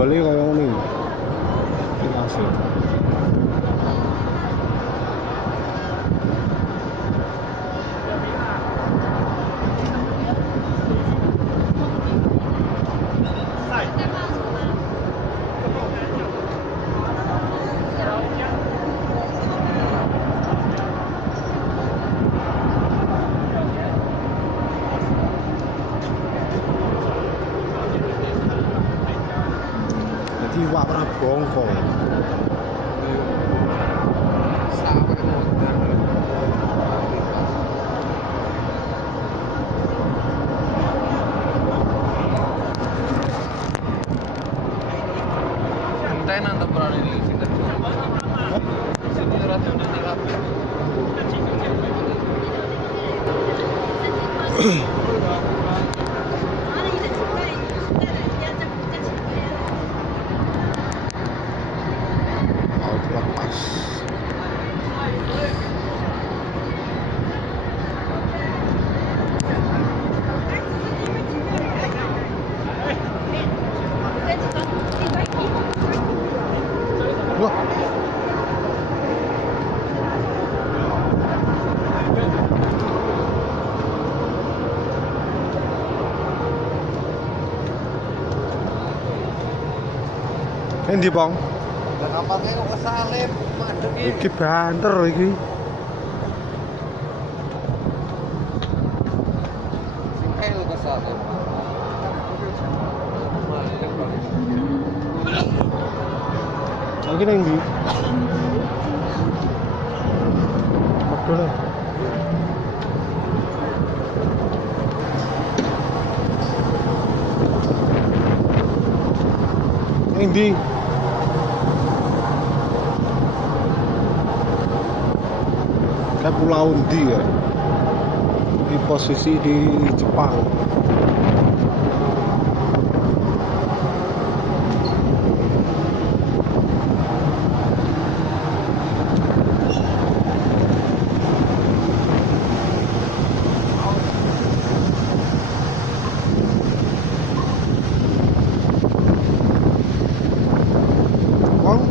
jebole kaya ngene. Asik. Jadi wak ora bongkong. Tenan tempat ini sini. Sini rata udah rapi. Lepas. Wah. Endi, Bang? Dan apanya kok kesalip mandek Iki banter iki. sing lu kesalip. Mandek banget. Iki nang ndi? Medhol. Ndi? Kayak pulau ndi ya? Di posisi di Jepang. Bang,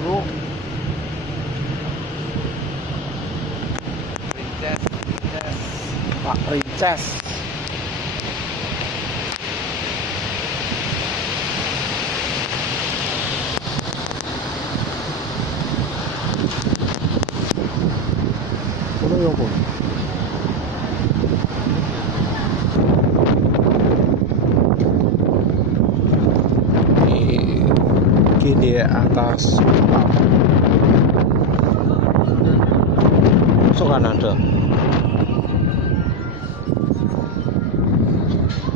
Bro. Princess. Pak Princess. Ono yo kok. Ini di atas kapal. So kan ada.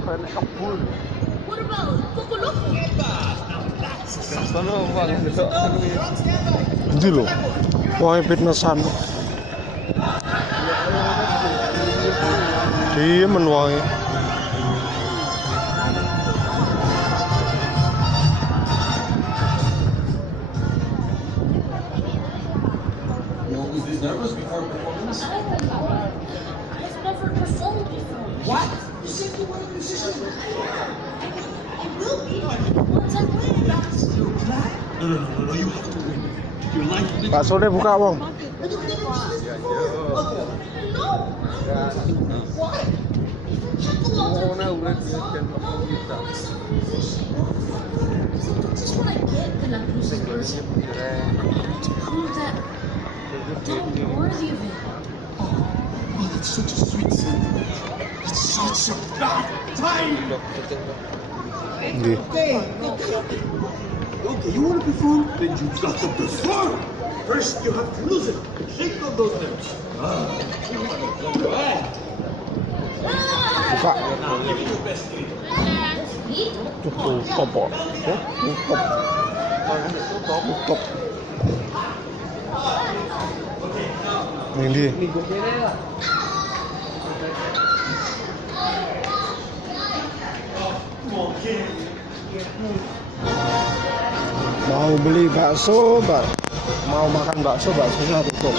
Banyak kebun. What about Kokoloko? Sono bang, besok. Endi lho? Wong fitnessan. Diemen wae. Was this nervous before performance? I've never performed before. What? You said you were a musician. I will be once I win. You're glad? No, you have to win. Your life will be... Baksone buka, Wong. No. Why? Mau na urat dan kita. This is what I get when I'm losing person. To prove that I'm worthy of it. Oh, that's such a sweet sentiment. It's such a bad time. Endi? Okay, you want to perform? Then you've got to perform. First, you have to lose it. Shake on those lips. Go ahead. Buka. Now, give it your best. Me? Tutup kok. Tutup. Tutup. Ini. Minggu kene lah. Mau beli bakso, mau makan bakso, baksonya tutup.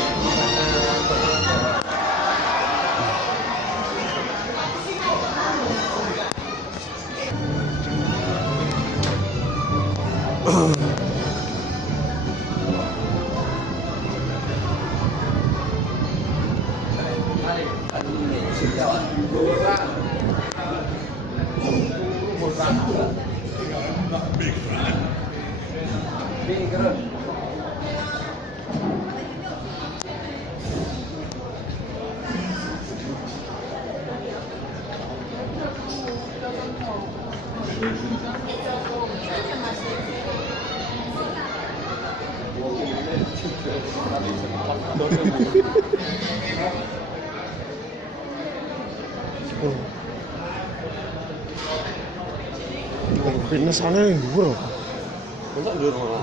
Fitness sana yang dhuwur.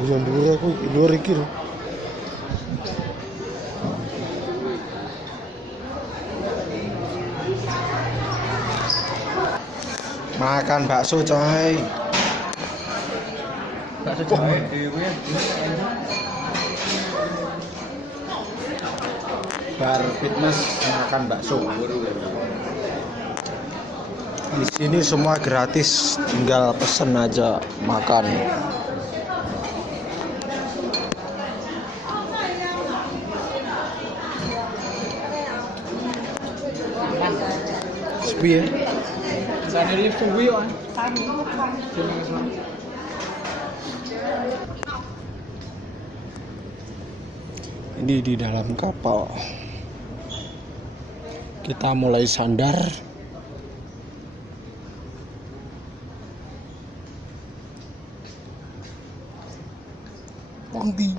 Yang dhuwur aku luar iki lho. Makan bakso coy. Bakso jahe dhewe. Bar fitness makan bakso. Di sini semua gratis, tinggal pesen aja makan. Sepi ya? Sana lift kuwi yo. Ini di dalam kapal. Kita mulai sandar. Panggi.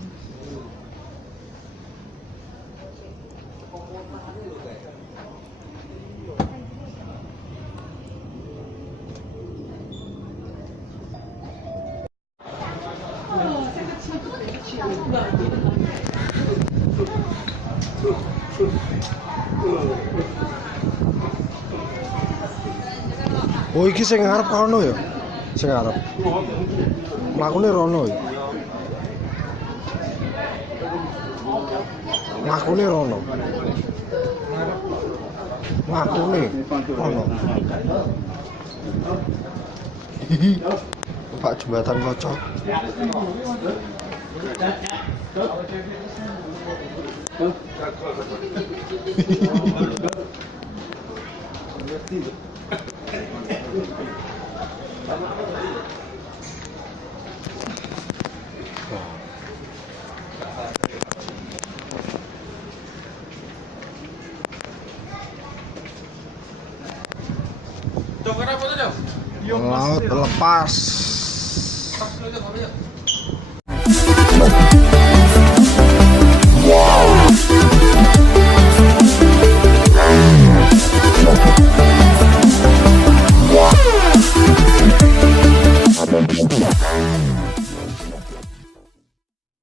Oh iki sing ngarep rono ya? Sing ngarep. Mlakune rono ya. Mlakune rono. Mlakune rono. Pak jembatan kocok. Laut lepas.